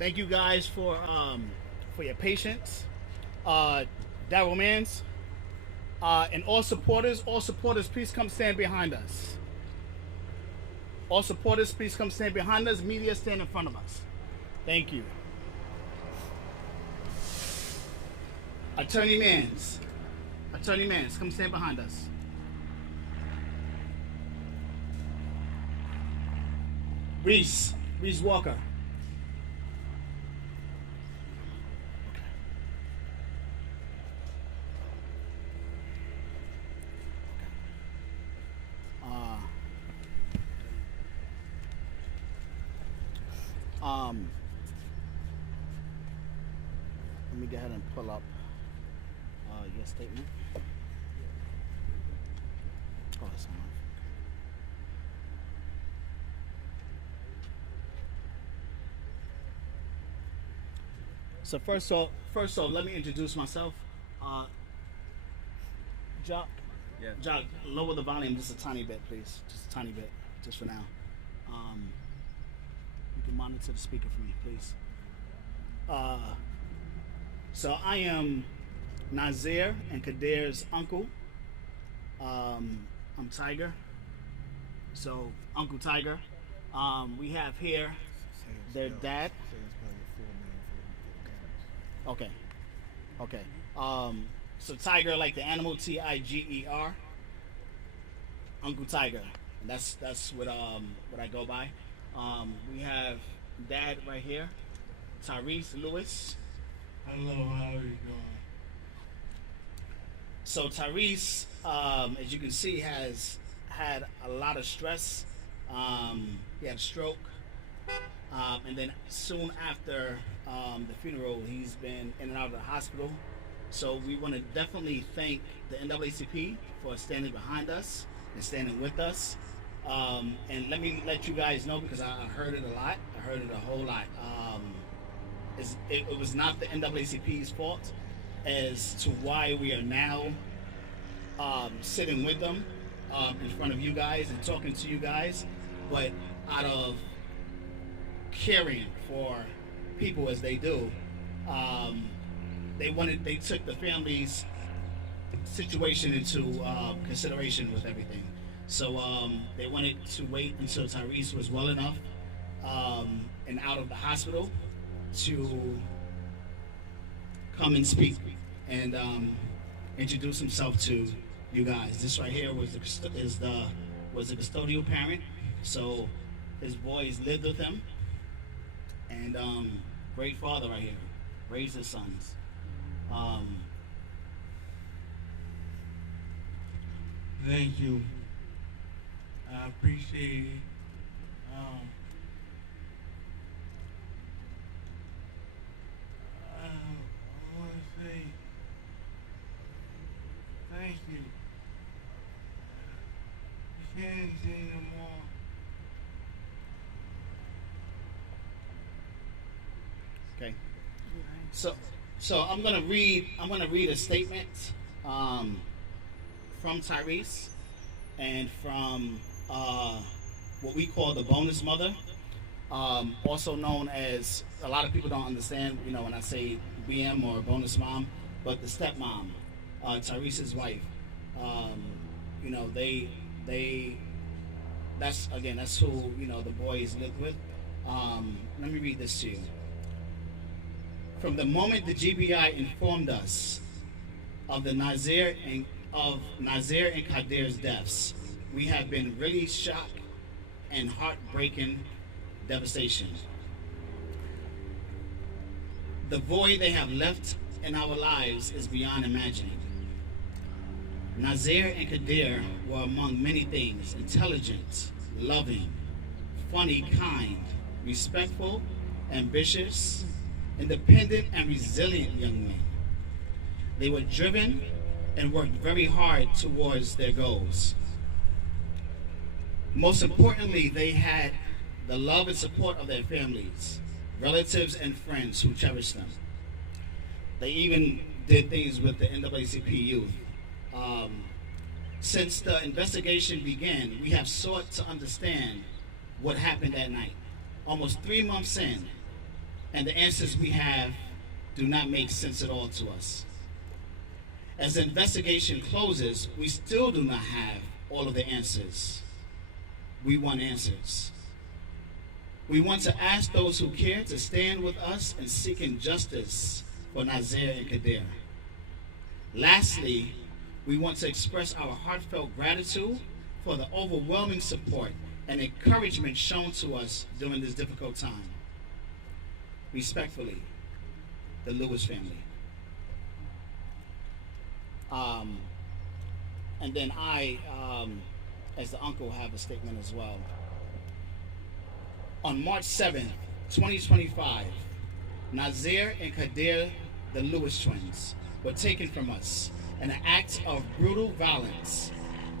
Thank you guys for your patience. Uh, Daryl Mans, and all supporters, please come stand behind us. All supporters, please come stand behind us. Media, stand in front of us. Thank you. Attorney Mans, come stand behind us. Reese Walker. Let me go ahead and pull up your statement. Oh, that's not. So first off, let me introduce myself. Jock, Yeah. Jock, lower the volume just a tiny bit, please. Just a tiny bit, just for now. You can monitor the speaker for me, please. So I am Nazir and Kadir's uncle. I'm Tiger. So Uncle Tiger. We have here their dad. Okay. So Tiger, like the animal, Tiger. Uncle Tiger. That's what I go by. We have Dad right here, Tyrese Lewis. Hello, how are you doing? So Tyrese, as you can see, has had a lot of stress. He had a stroke, and then soon after the funeral, he's been in and out of the hospital. So we want to definitely thank the NAACP for standing behind us and standing with us. And let me let you guys know, because I heard it a lot. I heard it a whole lot. It was not the NAACP's fault as to why we are now sitting with them in front of you guys and talking to you guys, but out of caring for people as they do, they took the family's situation into consideration with everything. So they wanted to wait until Tyrese was well enough and out of the hospital to come and speak and introduce himself to you guys. This right here was the custodial parent. So his boys lived with him, and great father right here, raised his sons. Thank you. I appreciate it. I want to say thank you. You can't say no more. Okay. So I'm gonna read a statement from Tyrese and from what we call the bonus mother, also known as, a lot of people don't understand, when I say BM or bonus mom, but the stepmom, Tyrese's wife. That's who the boys lived with. Let me read this to you. From the moment the GBI informed us of the Nazir and Kadir's deaths, we have been really shocked and heartbreaking devastation. The void they have left in our lives is beyond imagining. Nazir and Kadir were, among many things, intelligent, loving, funny, kind, respectful, ambitious, independent, and resilient young men. They were driven and worked very hard towards their goals. Most importantly, they had the love and support of their families, relatives, and friends who cherished them. They even did things with the NAACP youth. Since the investigation began, we have sought to understand what happened that night. Almost 3 months in, and the answers we have do not make sense at all to us. As the investigation closes, we still do not have all of the answers. We want answers. We want to ask those who care to stand with us in seeking justice for Nazir and Kadir. Lastly, we want to express our heartfelt gratitude for the overwhelming support and encouragement shown to us during this difficult time. Respectfully, the Lewis family. And then I, as the uncle, have a statement as well. On March 7th, 2025, Nazir and Kadir, the Lewis twins, were taken from us in an act of brutal violence.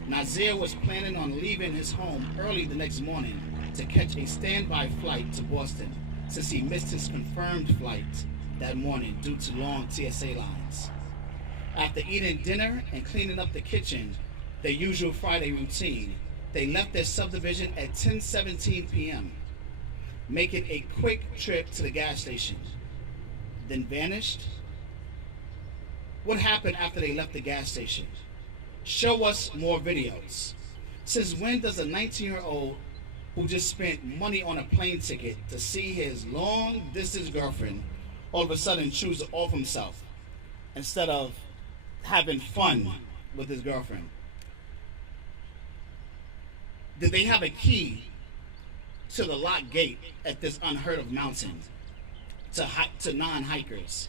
Nazir was planning on leaving his home early the next morning to catch a standby flight to Boston, since he missed his confirmed flight that morning due to long TSA lines. After eating dinner and cleaning up the kitchen, their usual Friday routine, they left their subdivision at 10:17 p.m., making a quick trip to the gas station, then vanished. What happened after they left the gas station? Show us more videos. Since when does a 19-year-old who just spent money on a plane ticket to see his long-distance girlfriend all of a sudden choose to off himself instead of having fun with his girlfriend? Did they have a key to the locked gate at this unheard of mountain to non-hikers?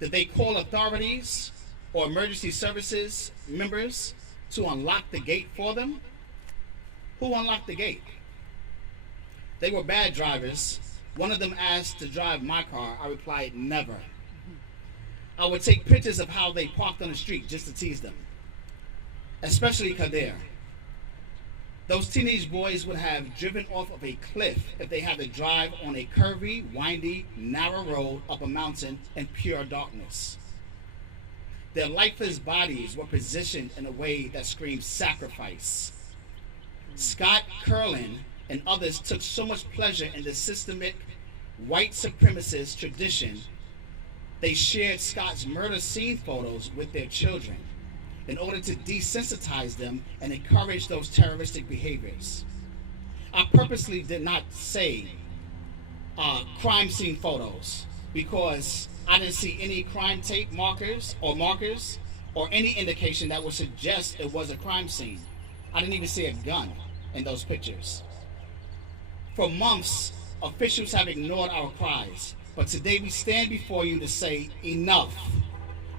Did they call authorities or emergency services members to unlock the gate for them? Who unlocked the gate? They were bad drivers. One of them asked to drive my car. I replied, never. I would take pictures of how they parked on the street just to tease them, especially Kadir. Those teenage boys would have driven off of a cliff if they had to drive on a curvy, windy, narrow road up a mountain in pure darkness. Their lifeless bodies were positioned in a way that screamed sacrifice. Scott Curlin and others took so much pleasure in the systemic white supremacist tradition, they shared Scott's murder scene photos with their children in order to desensitize them and encourage those terroristic behaviors. I purposely did not say crime scene photos because I didn't see any crime tape markers or any indication that would suggest it was a crime scene. I didn't even see a gun in those pictures. For months, officials have ignored our cries, but today we stand before you to say enough.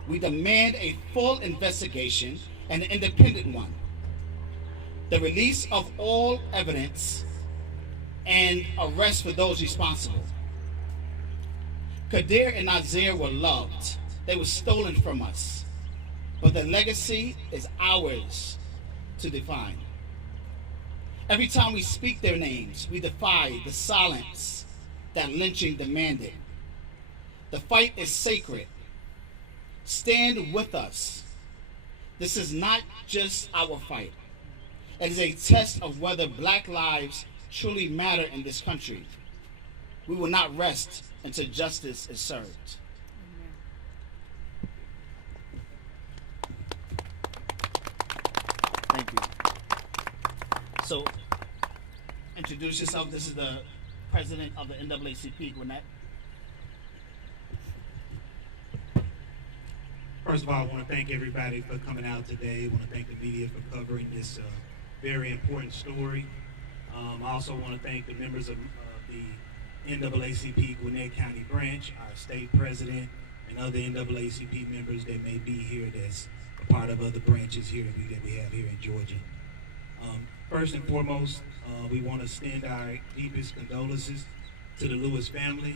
We demand a full investigation and an independent one. The release of all evidence and arrest for those responsible. Kadir and Nazir were loved. They were stolen from us. But the legacy is ours to define. Every time we speak their names, we defy the silence that lynching demanded. The fight is sacred. Stand with us. This is not just our fight. It is a test of whether Black lives truly matter in this country. We will not rest until justice is served. Thank you. So, introduce yourself. This is the president of the NAACP Gwinnett. First of all, I want to thank everybody for coming out today. I want to thank the media for covering this very important story. I also want to thank the members of the NAACP Gwinnett County branch, our state president, and other NAACP members that may be here that's a part of other branches here that we have here in Georgia. First and foremost, we want to extend our deepest condolences to the Lewis family,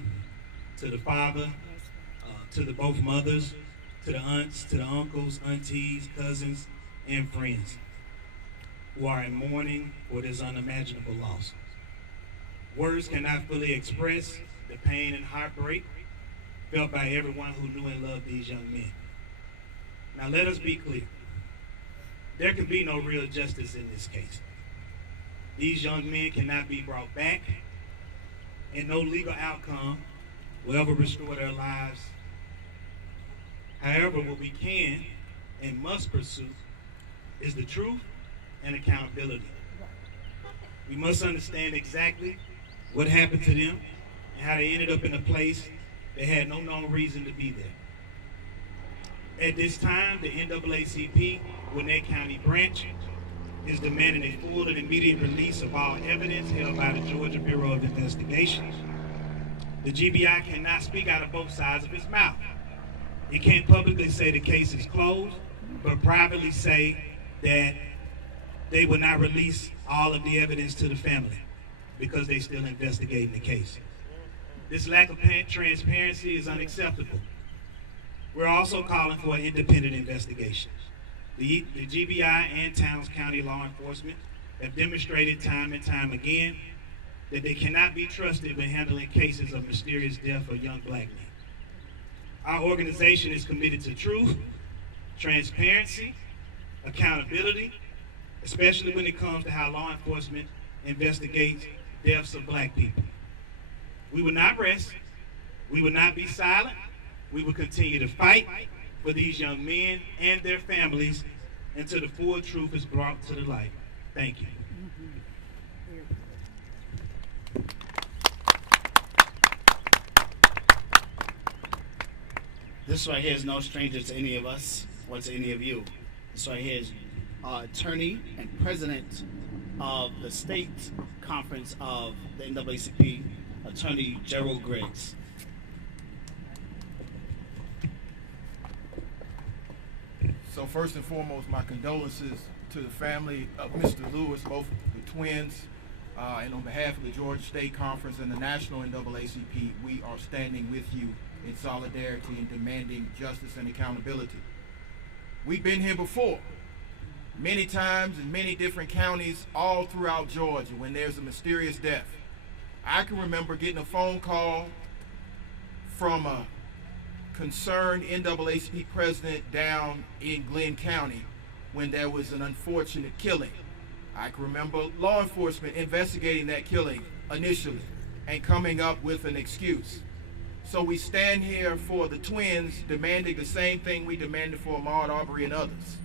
to the father, to the both mothers, to the aunts, to the uncles, aunties, cousins, and friends who are in mourning for this unimaginable loss. Words cannot fully express the pain and heartbreak felt by everyone who knew and loved these young men. Now let us be clear. There can be no real justice in this case. These young men cannot be brought back, and no legal outcome will ever restore their lives. However, what we can and must pursue is the truth and accountability. We must understand exactly what happened to them and how they ended up in a place they had no known reason to be there. At this time, the NAACP Gwinnett County branch is demanding a full and immediate release of all evidence held by the Georgia Bureau of Investigation. The GBI cannot speak out of both sides of its mouth. It can't publicly say the case is closed, but privately say that they will not release all of the evidence to the family because they're still investigating the case. This lack of transparency is unacceptable. We're also calling for an independent investigation. The GBI and Towns County law enforcement have demonstrated time and time again that they cannot be trusted when handling cases of mysterious death of young black men. Our organization is committed to truth, transparency, accountability, especially when it comes to how law enforcement investigates deaths of black people. We will not rest. We will not be silent. We will continue to fight for these young men and their families until the full truth is brought to the light. Thank you. This right here is no stranger to any of us or to any of you. This right here is attorney and president of the state conference of the NAACP, Attorney Gerald Griggs. So first and foremost, my condolences to the family of Mr. Lewis, both the twins, and on behalf of the Georgia State Conference and the National NAACP, we are standing with you in solidarity and demanding justice and accountability. We've been here before, many times in many different counties all throughout Georgia when there's a mysterious death. I can remember getting a phone call from a concerned NAACP president down in Glenn County when there was an unfortunate killing. I can remember law enforcement investigating that killing initially and coming up with an excuse. So we stand here for the twins demanding the same thing we demanded for Ahmaud Arbery and others.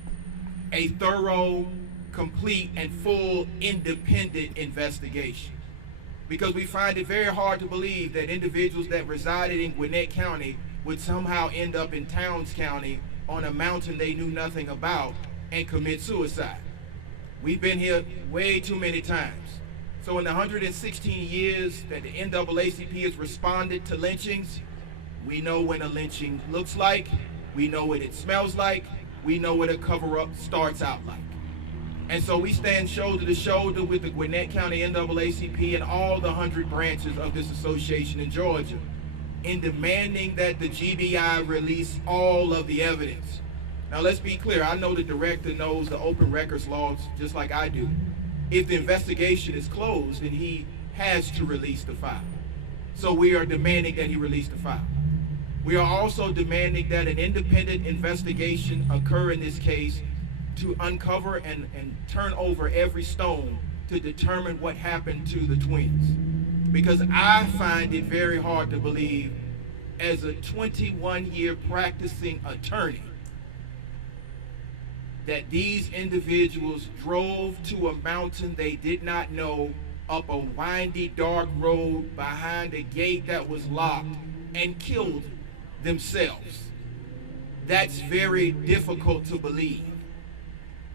A thorough, complete, and full independent investigation. Because we find it very hard to believe that individuals that resided in Gwinnett County would somehow end up in Towns County on a mountain they knew nothing about and commit suicide. We've been here way too many times. So in the 116 years that the NAACP has responded to lynchings, we know what a lynching looks like, we know what it smells like, we know what a cover-up starts out like. And so we stand shoulder to shoulder with the Gwinnett County NAACP and all the 100 branches of this association in Georgia in demanding that the GBI release all of the evidence. Now let's be clear, I know the director knows the open records laws just like I do. If the investigation is closed, then he has to release the file. So we are demanding that he release the file. We are also demanding that an independent investigation occur in this case to uncover and turn over every stone to determine what happened to the twins. Because I find it very hard to believe, as a 21-year practicing attorney, that these individuals drove to a mountain they did not know, up a windy, dark road behind a gate that was locked, and killed themselves. That's very difficult to believe.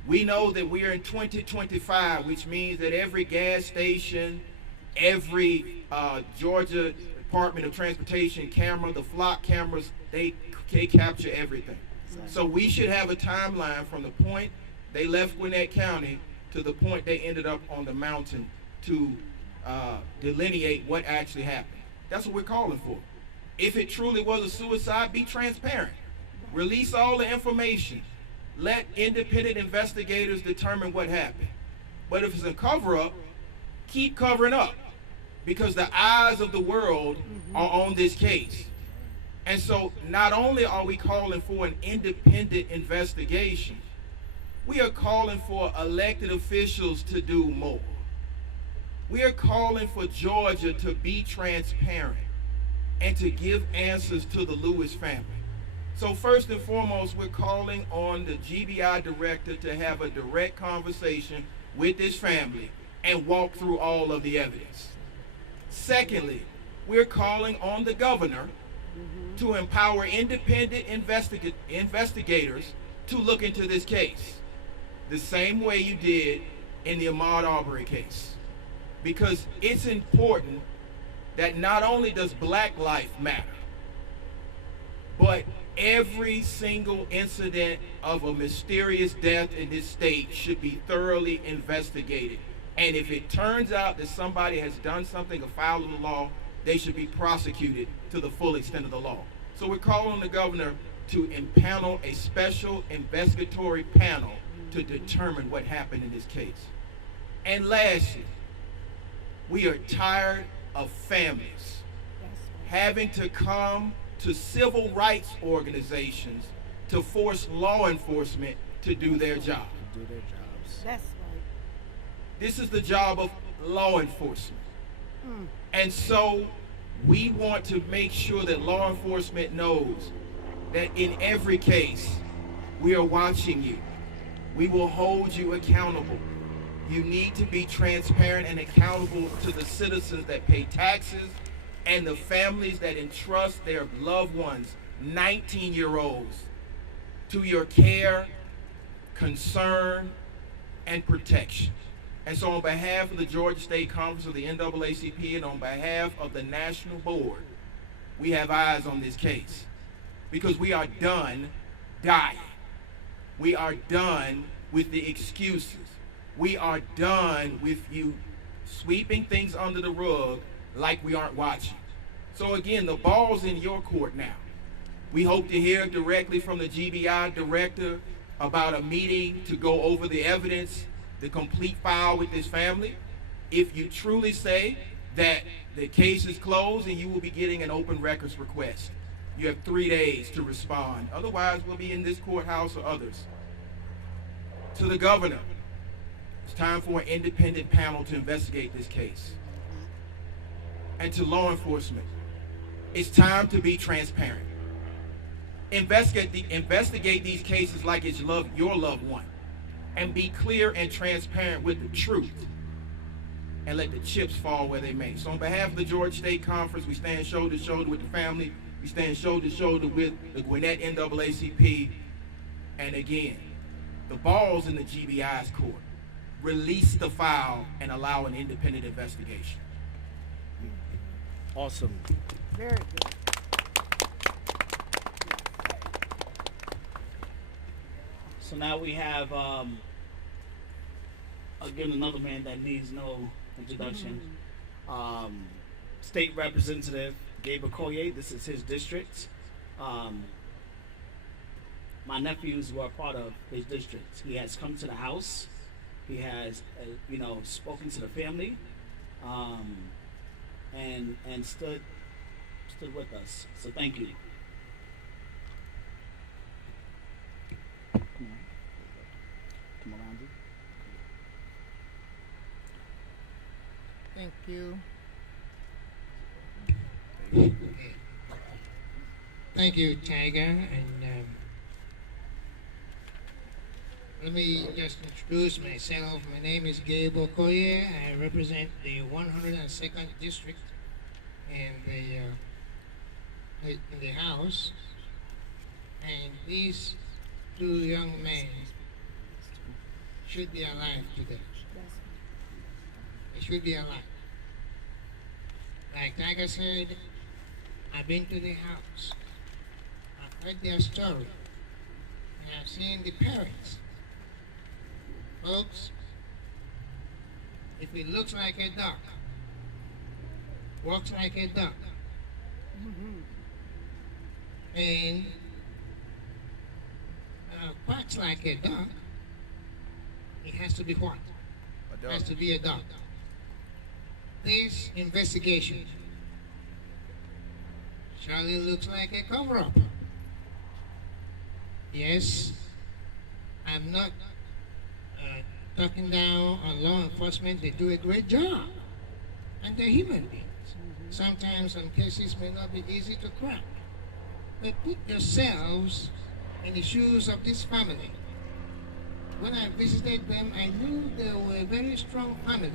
We know that we are in 2025, which means that every gas station, every Georgia Department of Transportation camera, the flock cameras, they capture everything. So we should have a timeline from the point they left Gwinnett County to the point they ended up on the mountain to delineate what actually happened. That's what we're calling for. If it truly was a suicide, be transparent. Release all the information. Let independent investigators determine what happened. But if it's a cover-up, keep covering up, because the eyes of the world are on this case. And so not only are we calling for an independent investigation, we are calling for elected officials to do more. We are calling for Georgia to be transparent. and to give answers to the Lewis family. So first and foremost, we're calling on the GBI director to have a direct conversation with this family and walk through all of the evidence. Secondly, we're calling on the governor to empower independent investigators to look into this case, the same way you did in the Ahmaud Arbery case. Because it's important that not only does black life matter, but every single incident of a mysterious death in this state should be thoroughly investigated. And if it turns out that somebody has done something afoul of the law, they should be prosecuted to the full extent of the law. So we're calling on the governor to impanel a special investigatory panel to determine what happened in this case. And lastly, we are tired of families having to come to civil rights organizations to force law enforcement to do their job. That's right. This is the job of law enforcement. And so we want to make sure that law enforcement knows that in every case, we are watching you. We will hold you accountable. You need to be transparent and accountable to the citizens that pay taxes and the families that entrust their loved ones, 19-year-olds, to your care, concern, and protection. And so on behalf of the Georgia State Conference of the NAACP and on behalf of the National Board, we have eyes on this case because we are done dying. We are done with the excuses. We are done with you sweeping things under the rug like we aren't watching. So again, the ball's in your court now. We hope to hear directly from the GBI director about a meeting to go over the evidence, the complete file with this family. If you truly say that the case is closed, and you will be getting an open records request. You have 3 days to respond. Otherwise, we'll be in this courthouse or others. To the governor, it's time for an independent panel to investigate this case. And to law enforcement, it's time to be transparent. Investigate these cases like it's your loved one. And be clear and transparent with the truth. And let the chips fall where they may. So on behalf of the Georgia State Conference, we stand shoulder to shoulder with the family. We stand shoulder to shoulder with the Gwinnett NAACP. And again, the ball's in the GBI's court. Release the file and allow an independent investigation. Awesome. Very good. So now we have again another man that needs no introduction. State Representative Gabriel Collier. This is his district. My nephews were a part of his district. He has come to the house. He has, spoken to the family, and stood with us. So thank you. Come around you. Thank you. Thank you, Tiger. And let me just introduce myself. My name is Gabriel Collier. I represent the 102nd District in the House. And these two young men should be alive today. They should be alive. Like Tiger said, I've been to the house. I've heard their story. And I've seen the parents. Folks, if it looks like a duck, walks like a duck, and quacks like a duck, it has to be what? It has to be a duck. This investigation surely looks like a cover-up. Yes, I'm not talking down on law enforcement. They do a great job, and they're human beings. sometimes some cases may not be easy to crack. But put yourselves in the shoes of this family. When I visited them, I knew they were a very strong family.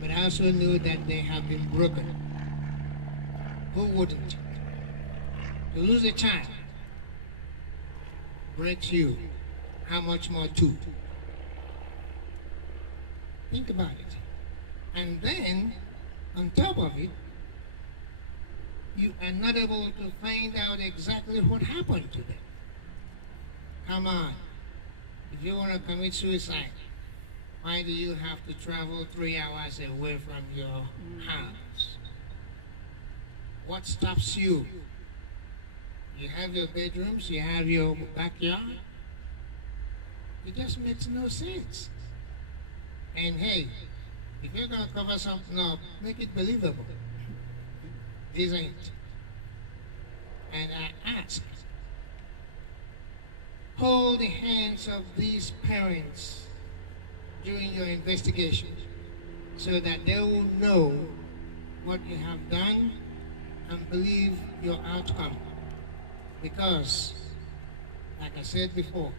But I also knew that they have been broken. Who wouldn't? To lose a child breaks you. How much more two? Think about it. And then, on top of it, you are not able to find out exactly what happened to them. Come on. If you want to commit suicide, why do you have to travel 3 hours away from your house? What stops you? You have your bedrooms, you have your backyard. It just makes no sense. And hey, if you're going to cover something up, make it believable. This ain't. And I ask, hold the hands of these parents during your investigation so that they will know what you have done and believe your outcome. Because, like I said before,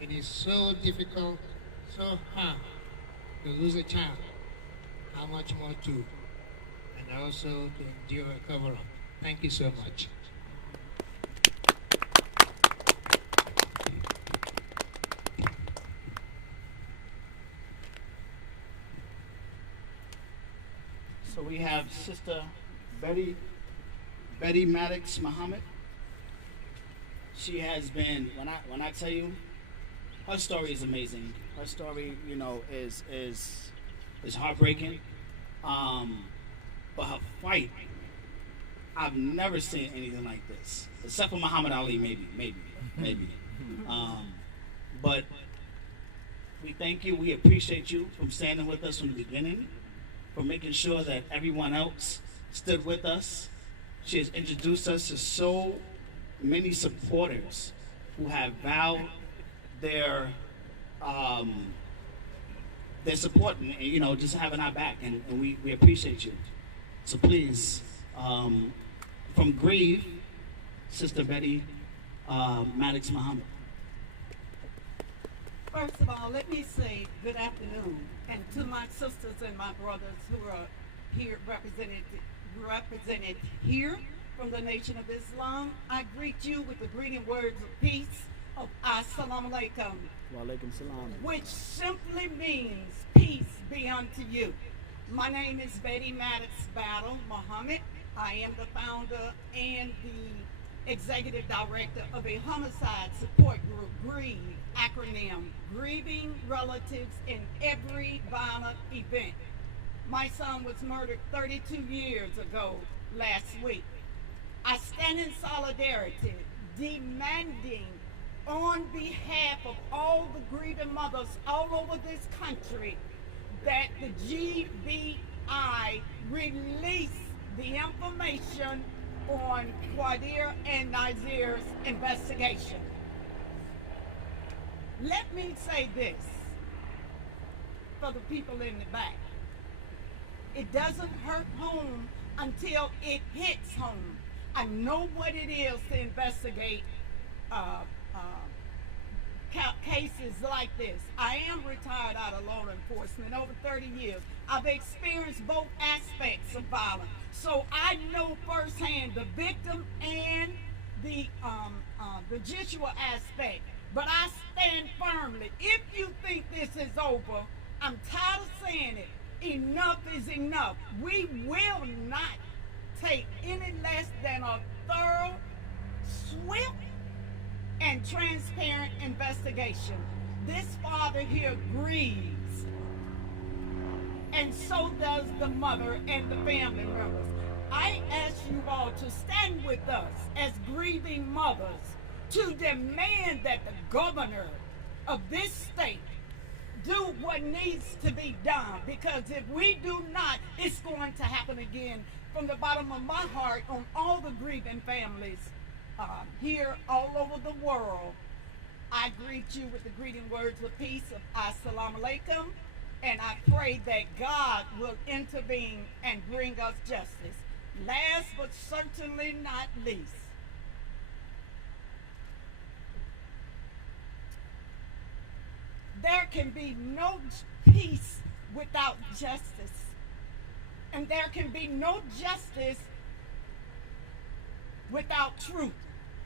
it is so difficult, so hard to lose a child. How much more to, and also to endure a cover-up. Thank you so much. So we have Sister Betty Maddox Muhammad. She has been, when I tell you, her story is amazing. Her story, you know, is heartbreaking. But her fight, I've never seen anything like this, except for Muhammad Ali, maybe. But we thank you. We appreciate you from standing with us from the beginning, for making sure that everyone else stood with us. She has introduced us to so many supporters who have vowed their support and, you know, just having our back, and we appreciate you. So please, from Grieve, Sister Betty Maddox Muhammad. First of all, let me say good afternoon, and to my sisters and my brothers who are here represented here from the Nation of Islam, I greet you with the greeting words of peace of Assalamu alaikum, Wa alaikum salam. which simply means peace be unto you. My name is Betty Maddox Battle Muhammad. I am the founder and the executive director of a homicide support group, GRIEVE, acronym, Grieving Relatives in Every Violent Event. My son was murdered 32 years ago last week. I stand in solidarity, demanding on behalf of all the grieving mothers all over this country that the GBI release the information on Quadir and Nazir's investigation. Let me say this for the people in the back. It doesn't hurt home until it hits home. I know what it is to investigate cases like this. I am retired out of law enforcement over 30 years. I've experienced both aspects of violence. So I know firsthand the victim and the judicial aspect. But I stand firmly. If you think this is over, I'm tired of saying it. Enough is enough. We will not take any less than a thorough, swift, and transparent investigation. This father here grieves, and so does the mother and the family members. I ask you all to stand with us as grieving mothers to demand that the governor of this state do what needs to be done, because if we do not, it's going to happen again. From the bottom of my heart on all the grieving families here all over the world, I greet you with the greeting words of peace of Assalamu alaikum, And I pray that God will intervene and bring us justice. Last but certainly not least, there can be no peace without justice. And there can be no justice without truth.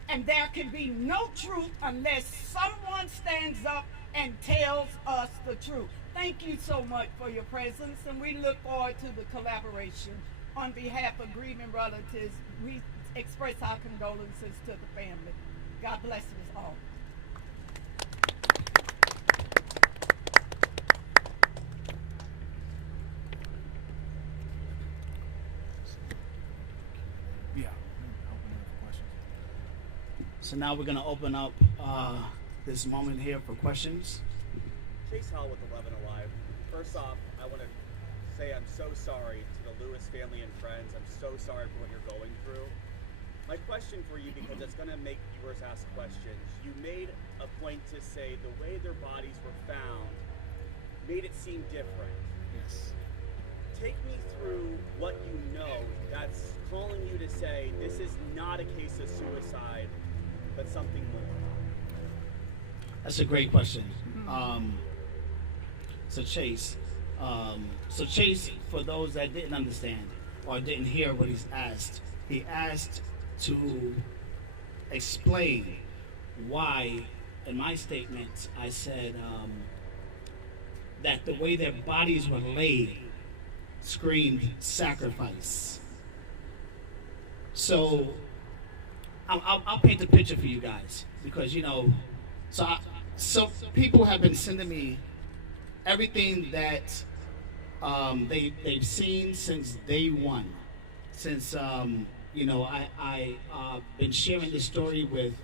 And there can be no truth unless someone stands up and tells us the truth. Thank you so much for your presence, and we look forward to the collaboration. On behalf of grieving relatives, we express our condolences to the family. God bless us all. Yeah. Open up for questions. So now we're gonna open up this moment here for questions. Chase Hall with 11 Alive. First off, I want to say I'm so sorry to the Lewis family and friends. I'm so sorry for what you're going through. My question for you, because it's going to make viewers ask questions, you made a point to say the way their bodies were found made it seem different. Yes. Take me through what you know that's calling you to say this is not a case of suicide, but something more. That's a great question. So Chase, for those that didn't understand or didn't hear what he asked to explain why, in my statement, I said that the way their bodies were laid screamed sacrifice. So I'll paint the picture for you guys, because so people have been sending me everything that they've seen since day one. Since I've been sharing this story with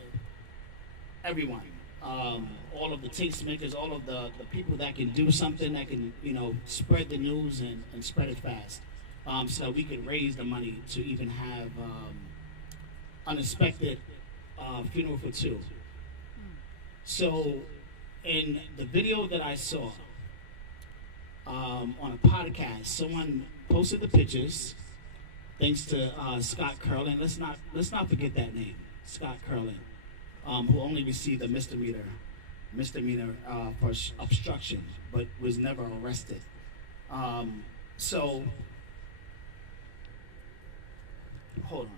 everyone, all of the tastemakers, all of the people that can do something that can spread the news and spread it fast, so that we can raise the money to even have unexpected funeral for two. So in the video that I saw on a podcast, someone posted the pictures. Thanks to Scott Curlin. Let's not forget that name, Scott Curlin, who only received a misdemeanor for obstruction, but was never arrested. So hold on.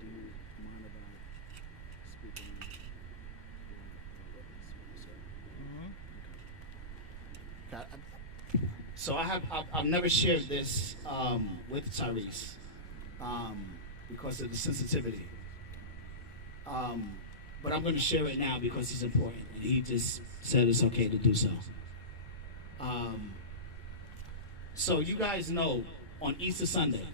Do you mind about speaking? So I've never shared this with Tyrese because of the sensitivity. But I'm going to share it now because it's important, and he just said it's okay to do so. So you guys know, on Easter Sunday,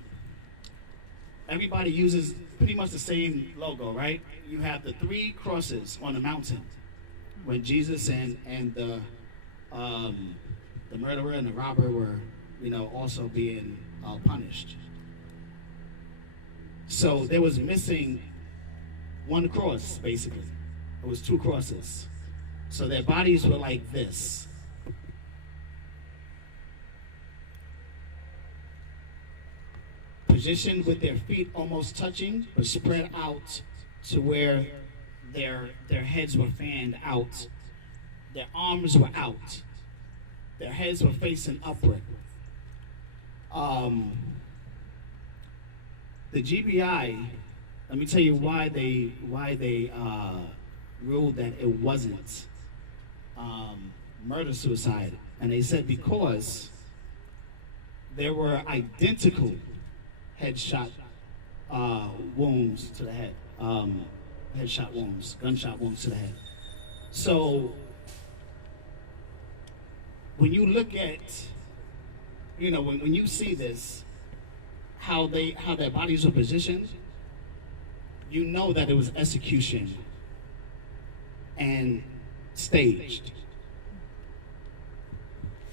everybody uses pretty much the same logo, right? You have the 3 crosses on the mountain when Jesus and the murderer and the robber were, also being punished. So there was missing one cross, basically. It was 2 crosses. So their bodies were like this. Positioned with their feet almost touching, but spread out to where their heads were fanned out. Their arms were out. Their heads were facing upward. The GBI, let me tell you why they ruled that it wasn't murder-suicide. And they said because there were identical headshot wounds to the head. Headshot wounds, gunshot wounds to the head. So when you look at, when you see this, how their bodies were positioned, you know that it was execution and staged.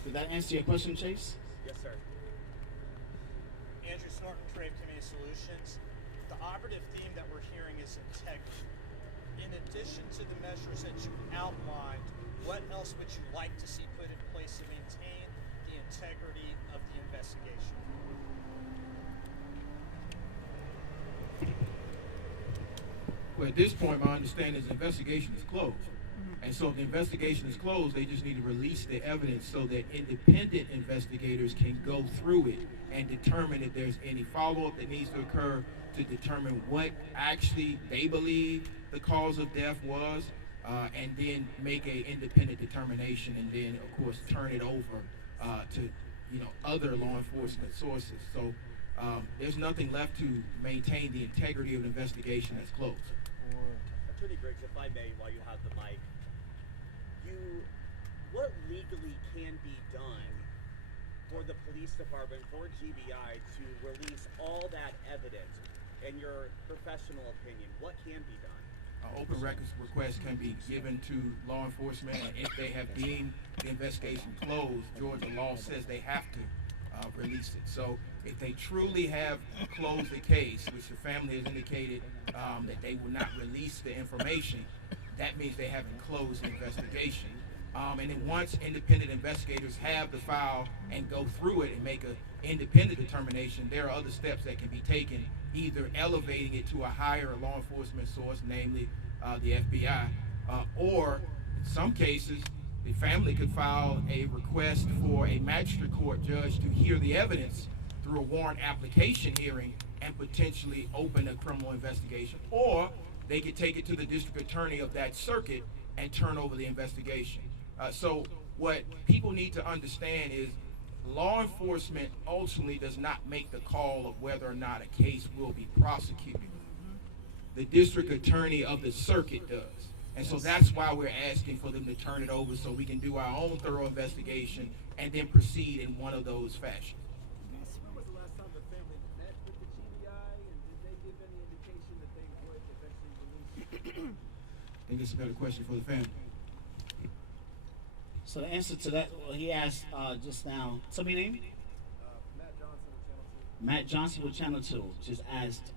Did that answer your question, Chase? Yes, sir. Andrew Snorton, Trade Community Solutions. The operative theme that we're hearing is integrity. in addition to the measures that you outlined, what else would you like to see put in place to maintain the integrity of the investigation? Well, at this point, my understanding is the investigation is closed. And so if the investigation is closed, they just need to release the evidence so that independent investigators can go through it and determine if there's any follow-up that needs to occur to determine what actually they believe the cause of death was, and then make a independent determination, and then, of course, turn it over to other law enforcement sources. So there's nothing left to maintain the integrity of the investigation that's closed. Attorney Griggs, if I may, while you have the mic, what legally can be done for the police department, for GBI, to release all that evidence? In your professional opinion, what can be done? Open records requests can be given to law enforcement, and if they have deemed the investigation closed, Georgia law says they have to release it. So if they truly have closed the case, which the family has indicated that they will not release the information, that means they haven't closed the investigation. And then once independent investigators have the file and go through it and make an independent determination, there are other steps that can be taken, either elevating it to a higher law enforcement source, namely the FBI, or in some cases, the family could file a request for a magistrate court judge to hear the evidence through a warrant application hearing and potentially open a criminal investigation. Or they could take it to the district attorney of that circuit and turn over the investigation. So what people need to understand is law enforcement ultimately does not make the call of whether or not a case will be prosecuted. The district attorney of the circuit does. And so that's why we're asking for them to turn it over so we can do our own thorough investigation and then proceed in one of those fashions. When was the last time the family met with the GBI, and did they give any indication that they would eventually release? I think it's a better question for the family. So the answer to that, well, he asked just now. Tell me your name. Matt Johnson with Channel 2. Matt Johnson with Channel 2 just asked,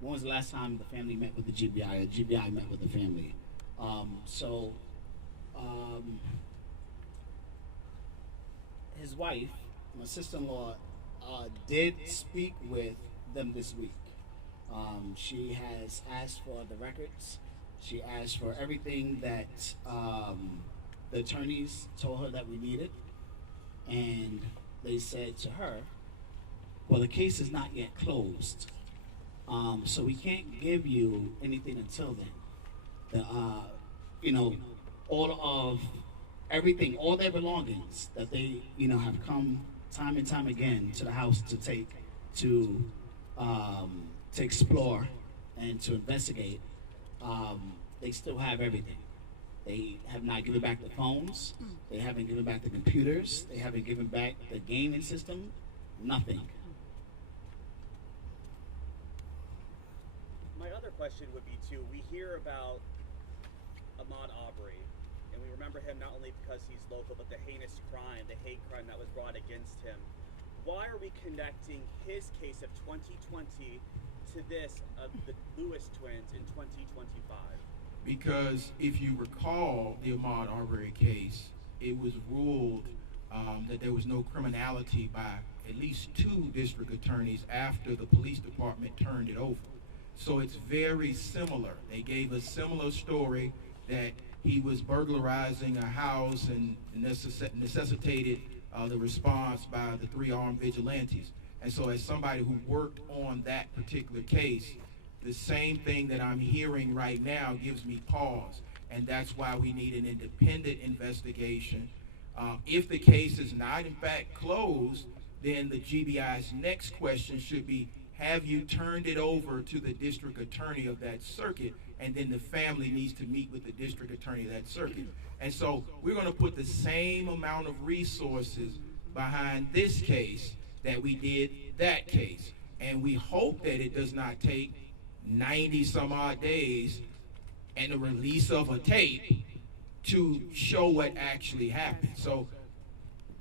when was the last time the family met with the GBI or GBI met with the family? His wife, my sister-in-law, did speak with them this week. She has asked for the records. She asked for everything that the attorneys told her that we needed. And they said to her, well, the case is not yet closed. So we can't give you anything until then. All of everything, all their belongings that they, have come time and time again to the house to take, to explore and to investigate, they still have everything. They have not given back the phones. They haven't given back the computers. They haven't given back the gaming system. Nothing. My other question would be too, we hear about Ahmaud Arbery, and we remember him not only because he's local, but the heinous crime, the hate crime that was brought against him. Why are we connecting his case of 2020 to this of the Lewis twins in 2025? Because if you recall the Ahmaud Arbery case, it was ruled that there was no criminality by at least 2 district attorneys after the police department turned it over. So it's very similar. They gave a similar story that he was burglarizing a house and necessitated the response by the 3 armed vigilantes. And so as somebody who worked on that particular case, the same thing that I'm hearing right now gives me pause. And that's why we need an independent investigation. If the case is not in fact closed, then the GBI's next question should be, have you turned it over to the district attorney of that circuit? And then the family needs to meet with the district attorney of that circuit. And so we're going to put the same amount of resources behind this case that we did that case. And we hope that it does not take 90 some odd days and the release of a tape to show what actually happened. So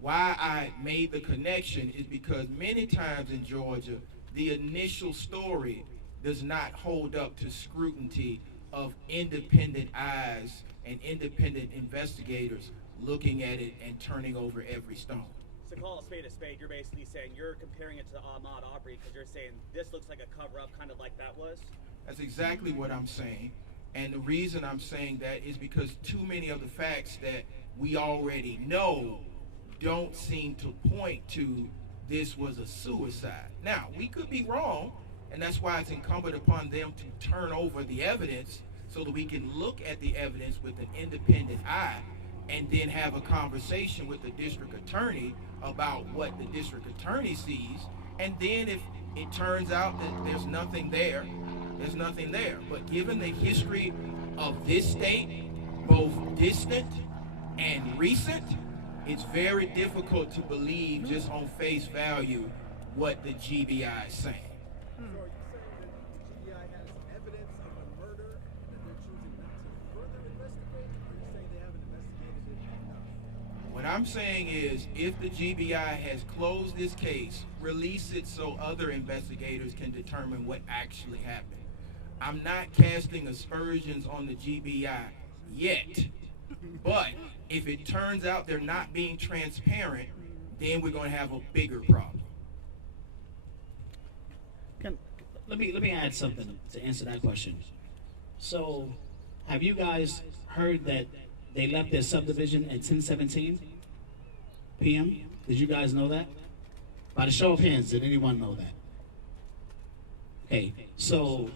why I made the connection is because many times in Georgia, the initial story does not hold up to scrutiny of independent eyes and independent investigators looking at it and turning over every stone. So call a spade, you're basically saying you're comparing it to Ahmaud Arbery because you're saying this looks like a cover-up, kind of like that was? That's exactly what I'm saying. And the reason I'm saying that is because too many of the facts that we already know don't seem to point to this was a suicide. Now, we could be wrong, and that's why it's incumbent upon them to turn over the evidence so that we can look at the evidence with an independent eye and then have a conversation with the district attorney about what the district attorney sees. And then if it turns out that there's nothing there, there's nothing there. But given the history of this state, both distant and recent, it's very difficult to believe just on face value what the GBI is saying. So are you saying that the GBI has evidence of a murder that they're choosing not to further investigate, or are you saying they haven't investigated it enough? What I'm saying is, if the GBI has closed this case, release it so other investigators can determine what actually happened. I'm not casting aspersions on the GBI yet, but if it turns out they're not being transparent, then we're going to have a bigger problem. Let me add something to answer that question. So, have you guys heard that they left their subdivision at 10:17 p.m.? Did you guys know that? By the show of hands, did anyone know that? Okay, so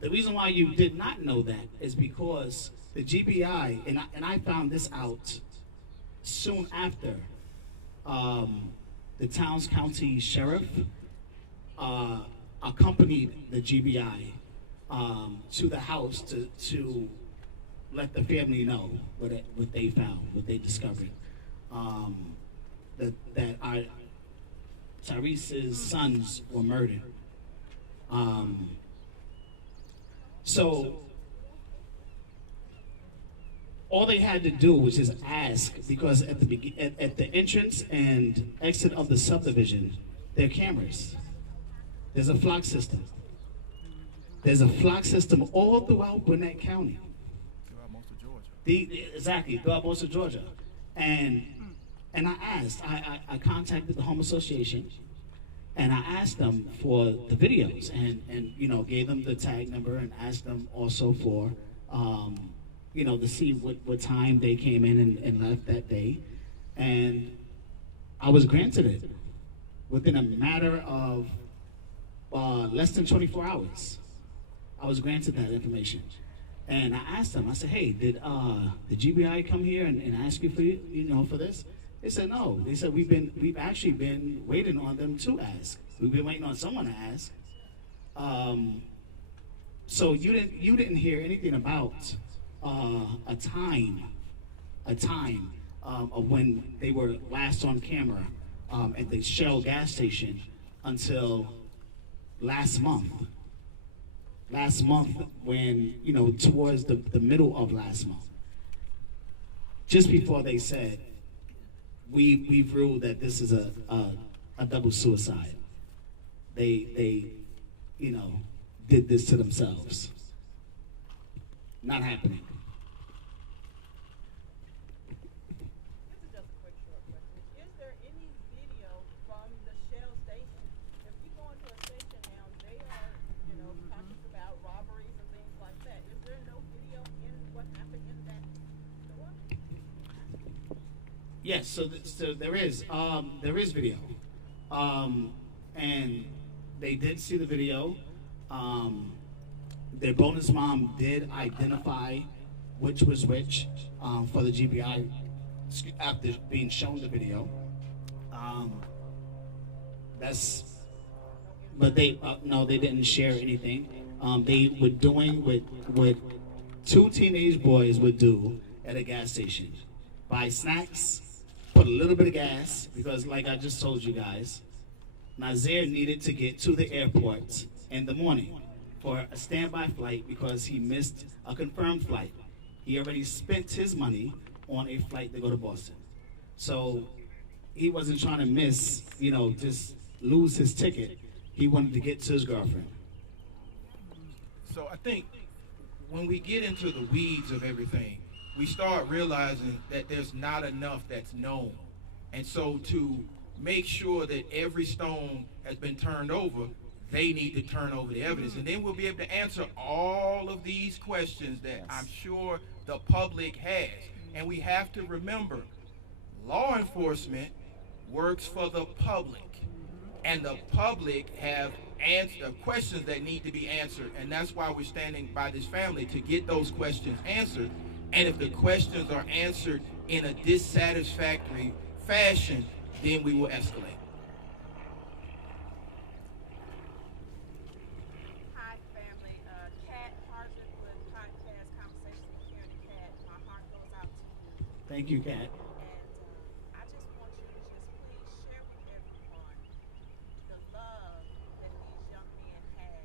the reason why you did not know that is because the GBI, and I found this out soon after the Towns County Sheriff accompanied the GBI to the house to let the family know what they found, what they discovered. That Tyrese's sons were murdered. So all they had to do was just ask, because at the entrance and exit of the subdivision, there are cameras. There's a flock system. There's a flock system all throughout Gwinnett County. Throughout most of Georgia. Exactly, throughout most of Georgia. And I asked, I contacted the Home Association, and I asked them for the videos, and you know, gave them the tag number and asked them also for, you know, to see what time they came in and left that day. And I was granted it within a matter of less than 24 hours. I was granted that information. And I asked them, I said, hey, did the GBI come here and ask you for this? They said no. They said we've actually been waiting on them to ask. We've been waiting on someone to ask. So you didn't hear anything about a time of when they were last on camera at the Shell gas station until last month. Last month, when, you know, towards the middle of last month, just before they said, we've ruled that this is a double suicide. They, you know, did this to themselves. Not happening. This is just a quick short question. Is there any video from the Shell station? If you go into a station now, they are, you know, conscious about robberies and things like that. Is there no video in what happened in that store? Yes, so there is video, and they did see the video. Their bonus mom did identify which was which for the GBI after being shown the video. But they no, they didn't share anything. They were doing what two teenage boys would do at a gas station: buy snacks, put a little bit of gas, because like I just told you guys, Nazir needed to get to the airport in the morning for a standby flight because he missed a confirmed flight. He already spent his money on a flight to go to Boston. So he wasn't trying to miss, you know, just lose his ticket. He wanted to get to his girlfriend. So I think when we get into the weeds of everything, we start realizing that there's not enough that's known. And so to make sure that every stone has been turned over, they need to turn over the evidence. And then we'll be able to answer all of these questions that I'm sure the public has. And we have to remember, law enforcement works for the public. And the public have questions that need to be answered. And that's why we're standing by this family, to get those questions answered. And if the questions are answered in a dissatisfactory fashion, then we will escalate. Hi, family. Kat Harvard with podcast Conversations with Karen and Kat. My heart goes out to you. Thank you, Kat. And I just want you to just please share with everyone the love that these young men had,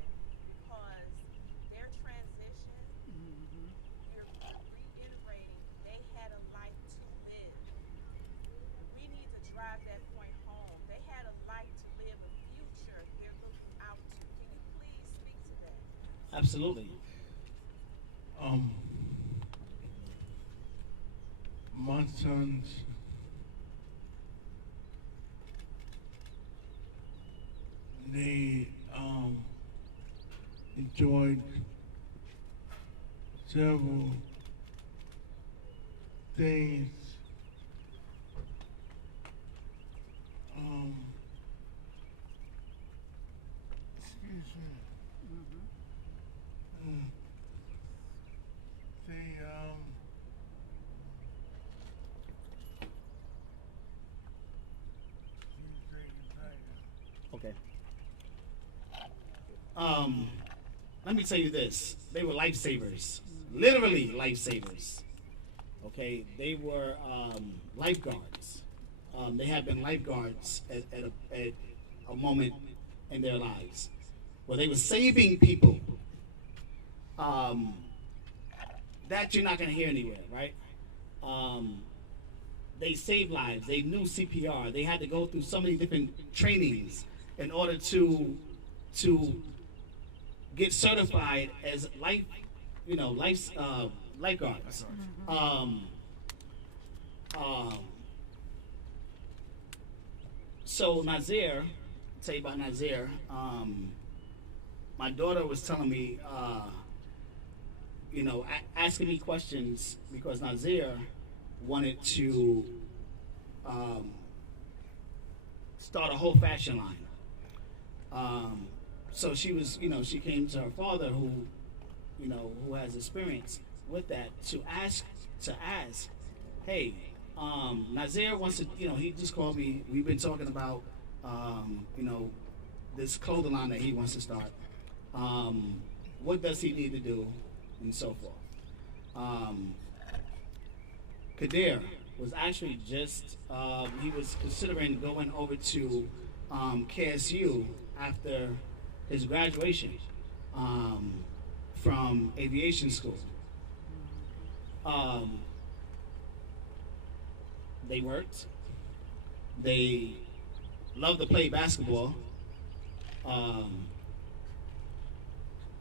because their transition, you're reiterating, they had a life to live. We need to drive that point home. They had a life to live, a future they're looking out to. Can you please speak to that? Absolutely. My sons, they enjoyed several things. Excuse me. They Okay. Let me tell you this. They were lifesavers. Literally lifesavers. Okay? They were lifeguards. They have been lifeguards at a moment in their lives where they were saving people. That you're not going to hear anywhere, right? They saved lives. They knew CPR. They had to go through so many different trainings in order to get certified as lifeguards. So Nazir, I'll tell you about Nazir. My daughter was telling me, asking me questions because Nazir wanted to start a whole fashion line. So she was, she came to her father who has experience with that to ask, hey, Nazir wants to, he just called me. We've been talking about, this clothing line that he wants to start. What does he need to do, and so forth. Kadir was actually just, he was considering going over to KSU after his graduation from aviation school. They worked. They loved to play basketball.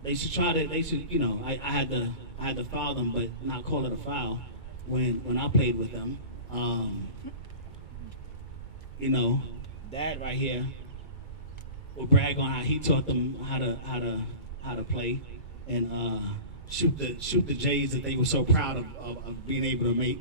They should, I had to foul them, but not call it a foul when I played with them. Dad right here will brag on how he taught them how to play and shoot the J's that they were so proud of being able to make.